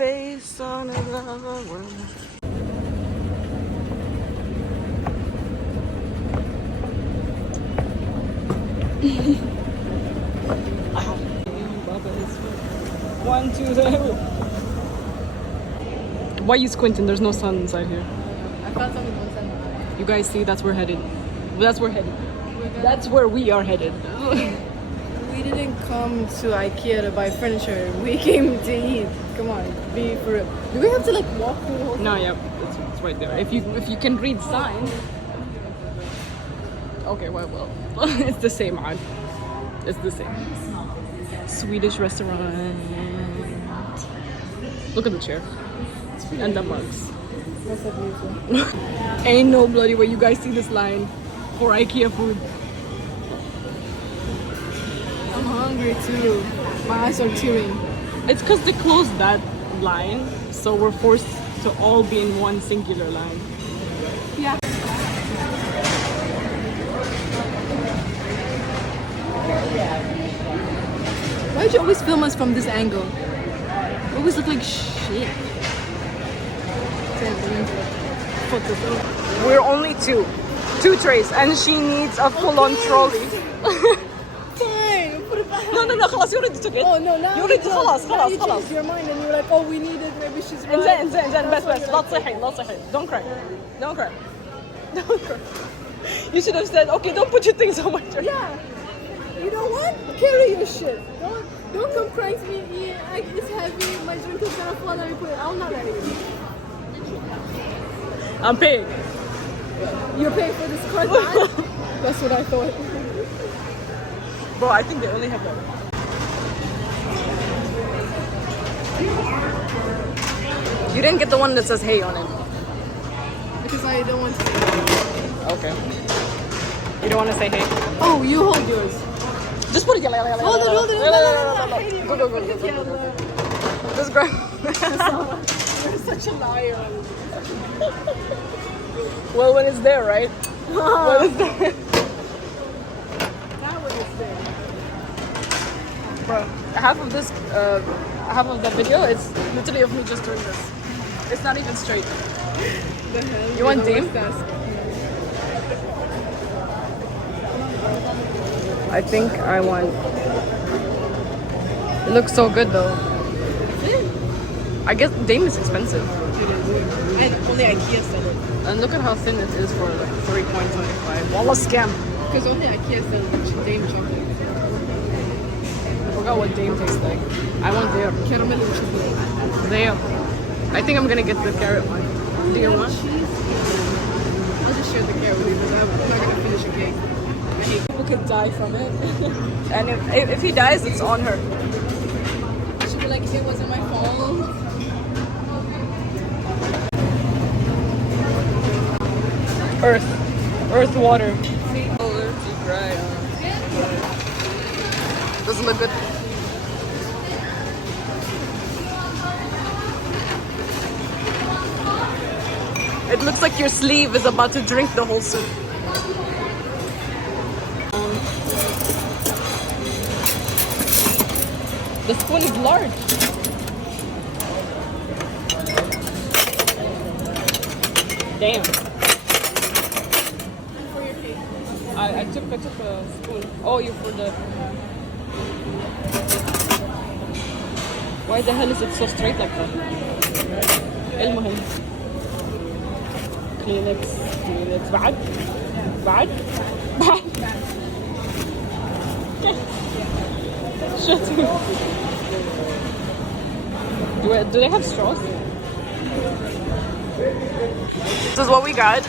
face on another one. One, two, three. Why are you squinting? There's no sun inside here. I found something on sun. You guys see, that's where we're headed. That's where we're headed. That's where we are headed. We didn't come to Ikea to buy furniture. We came to eat. Come on, be for real. Do we have to like walk through the whole thing? No, yeah, it's right there. If you can read signs. Okay, well, it's the same, man. It's the same. Swedish restaurant. Look at the chair and the mugs. That's so beautiful. Ain't no bloody way you guys see this line for Ikea food. I'm hungry too. My eyes are tearing. It's because they closed that line, so we're forced to all be in one singular line. Yeah. Why did you always film us from this angle? We always look like shit. We're only two trays, and she needs a full-on trolley. Fine, put it back. No, خلاص, you already took it. Oh no, now you already خلاص. you changed your mind and you were like, oh, we need it. Maybe she's right. انزين بس لا تصيحي. Don't cry. Don't cry. You should have said, okay, don't put your things on my tray. Yeah. You know what? Carry your shit. Don't come crying to me. Yeah, it's heavy. My drink is gonna fall. Let me put it. I'm not letting you. I'm paying. You're paying for this card? That's what I thought. Bro, I think they only have that. You didn't get the one that says hey on it. Because I don't want to. Okay. You don't want to say hey? Oh, you hold yours. Just put it. Hold it. Go. Just grab. You're such a liar. Well, when it's there, right? When it's there. Not when it's there. Bro, half of the video is literally of me just doing this. It's not even straight. The hell? You want Dame? I think I want. It looks so good though. I guess Dame is expensive. It is. And only Ikea sell it. And look at how thin it is for like 3.25. Wallah scam. Because only Ikea sells Dame chocolate. I forgot what Dame tastes like. I want their Caramel and chocolate. There. I think I'm gonna get the carrot one. Do you want? I'll just share the carrot with you because I'm not gonna finish a cake. I hate people could die from it. And if he dies, it's on her. She'll be like, it wasn't my fault. Earth, water. Doesn't look good. It looks like your sleeve is about to drink the whole soup. The spoon is large. Damn. For your cake. I took a spoon. Oh, you for the. Why the hell is it so straight like that? المهم. Kleenex. بعد. Shut up. Do they have straws? This is what we got.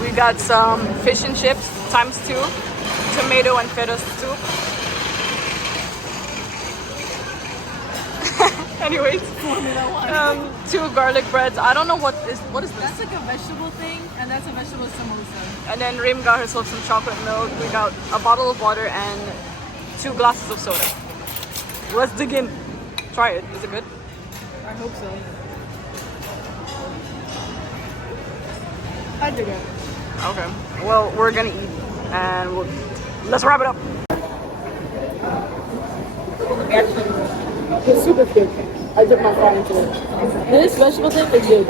We got some fish and chips ×2, tomato and feta soup. Anyways, 2 garlic breads. I don't know what is this? That's like a vegetable thing, and that's a vegetable samosa. And then Reem got herself some chocolate milk. We got a bottle of water and 2 glasses of soda. Let's dig in. Try it. Is it good? I hope so. I dig it. Okay. Well, we're gonna eat, and let's wrap it up. The soup is good. I dip my fry into it. This vegetable thing is good.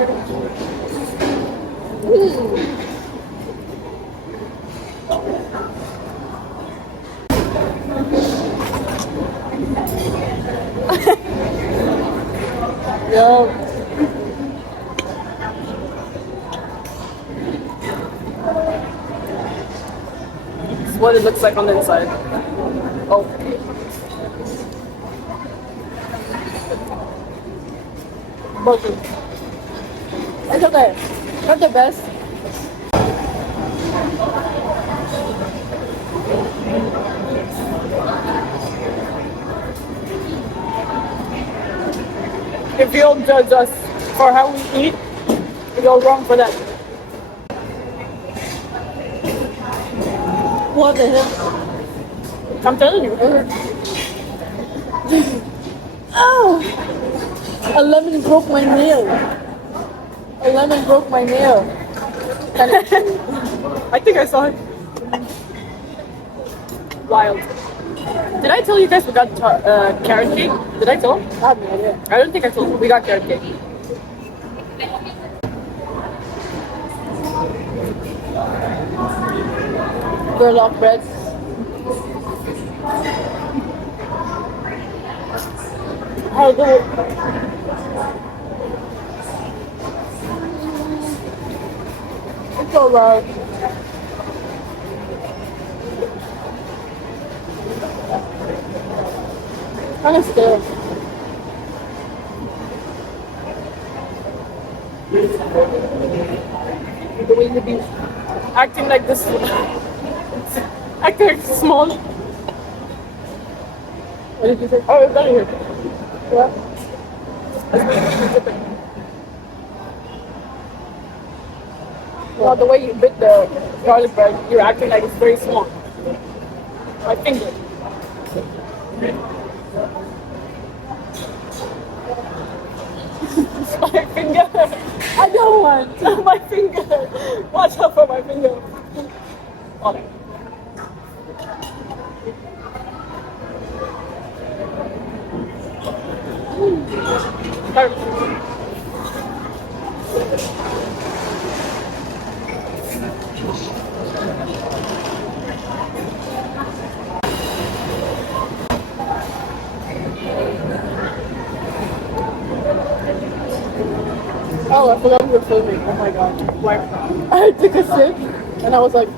Yo. It's what it looks like on the inside. Oh. Butter. It's okay. Not the best. If you don't judge us for how we eat, you're wrong for that. What the hell? I'm telling you. Oh! A lemon broke my nail. A lemon broke my nail. I think I saw it. Wild. Did I tell you guys we got carrot cake? Did I tell? I have no idea. I don't think I told you. We got carrot cake. Burlock bread. How good. It's so loud. Kind of still. The way you be acting like this. Acting like small. What did you say? Oh, it's done here. What? Well, the way you bit the garlic bread, you're acting like it's very small. My finger. It's my finger. I don't want. My finger. Watch out for my finger. Okay. Oh, I forgot we were filming. Oh my god. Like, I took a sip and I was like,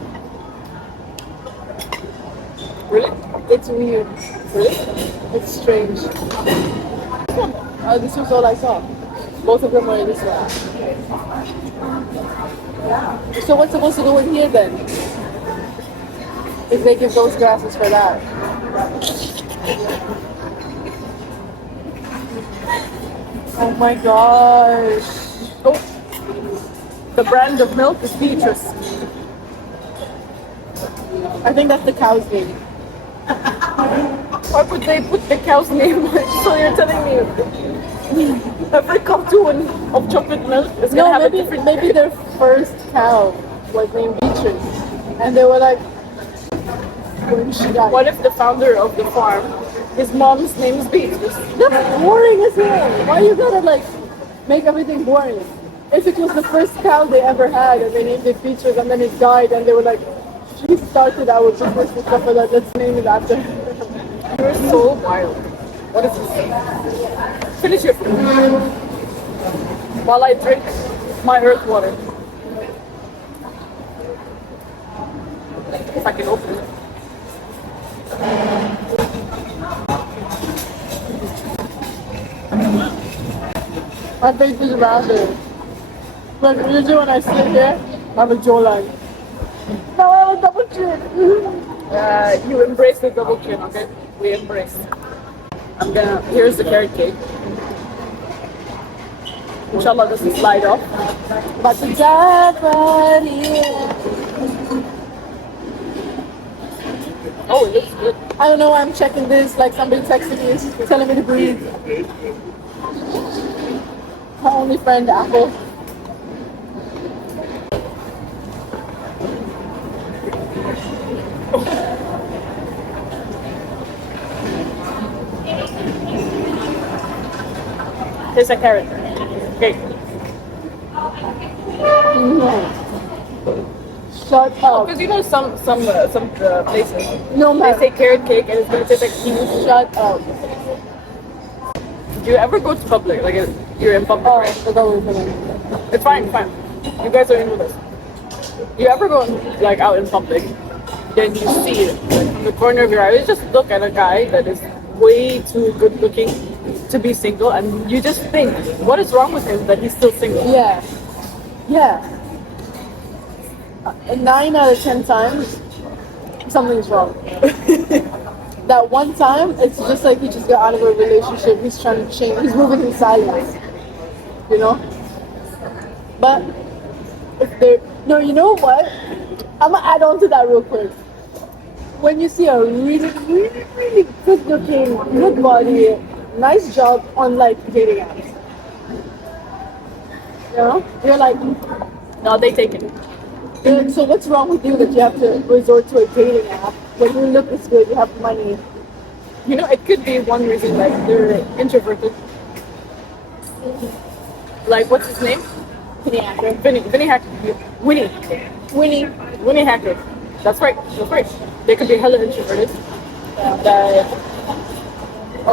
really? it's weird. Really? It's strange. This was all I saw. Both of them were this way. So what's supposed to go in here then? If they give those glasses for that. Oh my gosh. Oh, the brand of milk is Beatrice. I think that's the cow's name. Why would they put the cow's name? So you're telling me every cartoon of chocolate milk is gonna No, have a maybe different maybe their first cow was named Beatrice. And they were like, when she died. What if the founder of the farm, his mom's name is Beatrice? That's boring as hell. Why you gotta like make everything boring? If it was the first cow they ever had and they named it Beatrice and then it died and they were like, she started our business and stuff like that, let's name it after her. You're so wild. What is this? Finish your food while I drink my earth water. If I can open it. My face is rather. Like usually when I sit here, I have a jawline. Now I have a double chin. You embrace the double chin, okay? We embrace. Here's the carrot cake. Inshallah, this will slide off. But the dad right here. Oh, it looks good. I don't know why I'm checking this, like somebody texted me telling me to breathe. My only friend, Apple. Tastes like carrot cake. Shut up. Because you know some places No they man. say carrot cake and it's gonna taste like kiwi. Shut up. Do you ever go to public? Like you're in public, Oh, right? I thought we were gonna. It's fine, fine. You guys are in with us. You ever go like out in public, then you see like from the corner of your eye, you just look at a guy that is way too good looking to be single, and you just think, what is wrong with him that he's still single? Yeah. Yeah. 9 out of 10 times, something's wrong. That one time, it's just like he just got out of a relationship. He's trying to change. He's moving in silence. You know? But if there, no, you know what? I'm gonna add on to that real quick. When you see a really, really, really good looking, good body, nice job on like dating apps, you know, you're like, No, they take it. you're like, so what's wrong with you that you have to resort to a dating app when you look this good, you have money? You know, it could be one reason, like they're introverted. Like what's his name? Vinny Hacker. Vinny Hacker. Winnie. Winnie Hacker. That's right. That's right. They could be hella introverted. That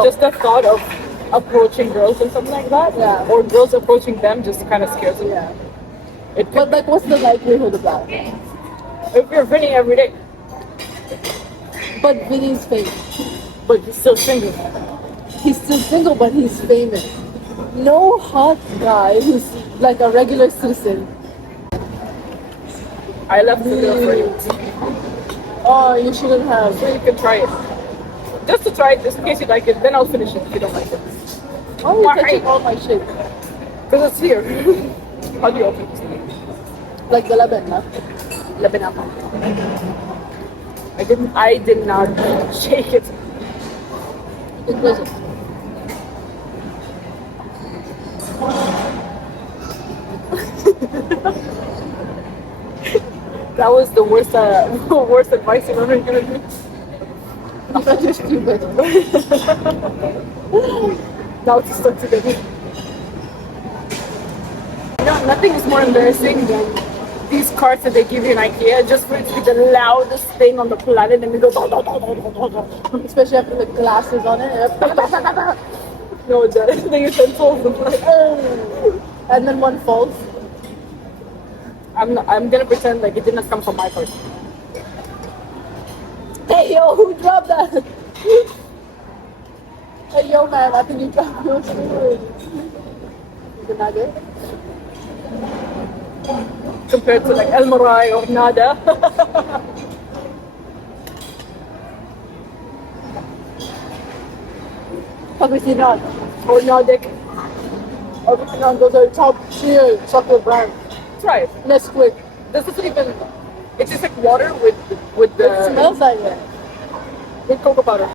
just the thought of approaching girls and something like that, Yeah. or girls approaching them, just kind of scares them. Yeah. It could, But like, what's the likelihood of that? if you're Vinny every day, But Vinny's famous. but you're still single. He's still single, but he's famous. No hot guy who's like a regular citizen. I left the girl for you, Oh, you shouldn't have. so you can try it. Just to try it, just in case you like it. Then I'll finish it if you don't like it. Why are you Why? touching all my shit? Because it's here. How do you open it? Like the Lebanon, huh? Lebanon. I did not shake it. You can close it. That was the worst, worst advice you've ever given me. You guys are stupid. Now it's stuck together. You know, nothing is more embarrassing than these cards that they give you in Ikea just for it to be the loudest thing on the planet and it goes. Especially after the glasses on it. No, the utensils. And then one falls. I'm gonna pretend like it did not come from my card. Hey yo, who dropped that? Hey yo man, I think you dropped yours too. Is it not good? Compared to like El Marai or Nada. Obviously not. Or Nadic. Obviously not. Those are top tier chocolate brands. Try it. Nesquik. This isn't even. It's just like water with It the smells like it. with cocoa powder.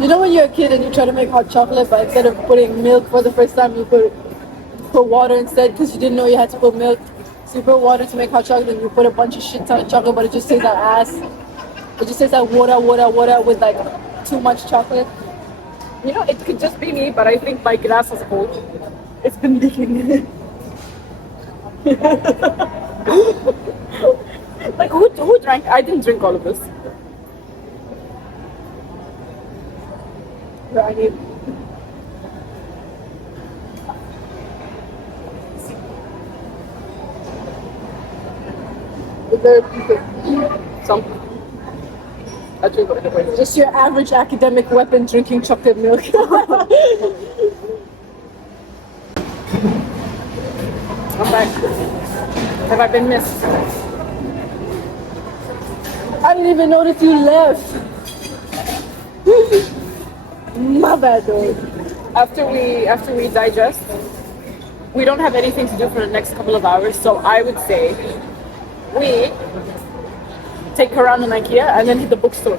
You know when you're a kid and you try to make hot chocolate, but instead of putting milk for the first time, you put water instead because you didn't know you had to put milk. So you put water to make hot chocolate, and you put a bunch of shit ton of chocolate, but it just tastes like ass. It just tastes like water with like too much chocolate. You know, it could just be me, but I think my glass is cold. It's been leaking. Like who drank? I didn't drink all of this. But I need. Is there Some. I drink it anyway. just your average academic weapon drinking chocolate milk? I'm back. Have I been missed? I didn't even notice you left. My bad, though. After we digest, we don't have anything to do for the next couple of hours, so I would say we take her around in Ikea and then hit the bookstore.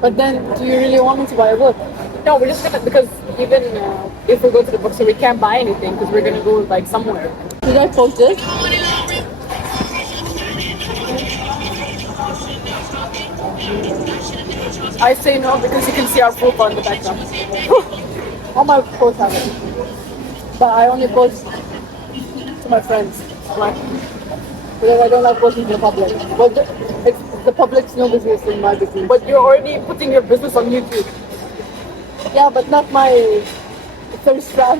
But then, do you really want me to buy a book? No, we're just gonna, because even if we go to the bookstore, we can't buy anything because we're gonna go like somewhere. Did I post it? I say no because you can see our profile in the background. All my posts have it. But I only post to my friends. Right. Because I don't like posting to the public. But it's the public's no business in my business. But you're already putting your business on YouTube. Yeah, but not my thirst trap.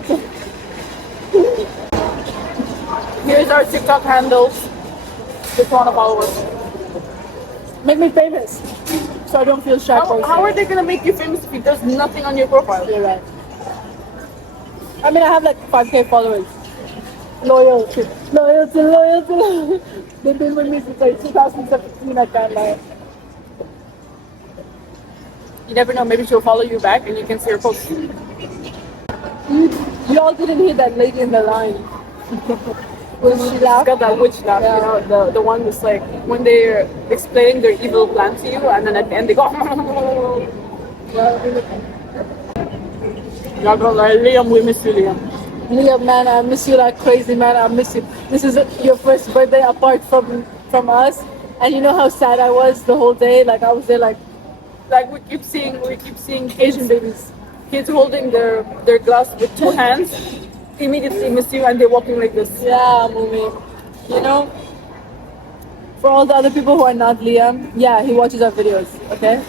Here's our TikTok handles. Just want to follow us. Make me famous. So I don't feel shy. How are they gonna make you famous if there's nothing on your profile? You're right. I mean, I have like 5K followers. Loyalty. They've been with me since like 2017, I can't lie. You never know, maybe she'll follow you back and you can see her posts. You all didn't hear that lady in the line. When she She's laughed. got that witch laugh, Yeah. you know, the one that's like when they're explaining their evil plan to you and then at the end they go Y'all go like, Liam, we miss you, Liam. Liam, man, I miss you like crazy, man. I miss you. This is your first birthday apart from us, and you know how sad I was the whole day. Like I was there, like Like we keep seeing Asian babies, kids holding their glass with two hands, immediately miss you and they're walking like this. yeah, Mumi. You know, for all the other people who are not Liam, yeah, he watches our videos. Okay,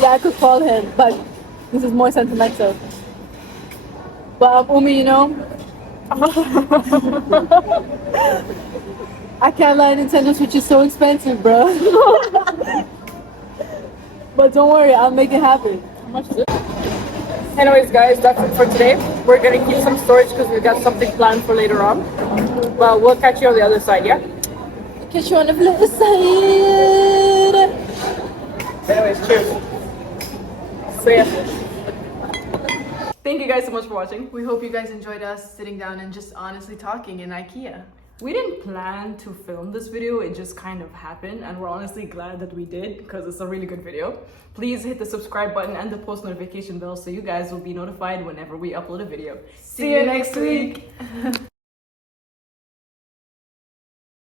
yeah, I could call him, but this is more sentimental. But Umi, you know, I can't lie, Nintendo Switch is so expensive, bro. But don't worry, I'll make it happen. How much is it? Anyways, guys, that's it for today. We're gonna keep some storage because we got something planned for later on. But we'll catch you on the other side, yeah? Catch you on the flip side. Anyways, cheers. So yeah. Thank you guys so much for watching. We hope you guys enjoyed us sitting down and just honestly talking in Ikea. We didn't plan to film this video, it just kind of happened, and we're honestly glad that we did because it's a really good video. Please hit the subscribe button and the post notification bell so you guys will be notified whenever we upload a video. See you next week!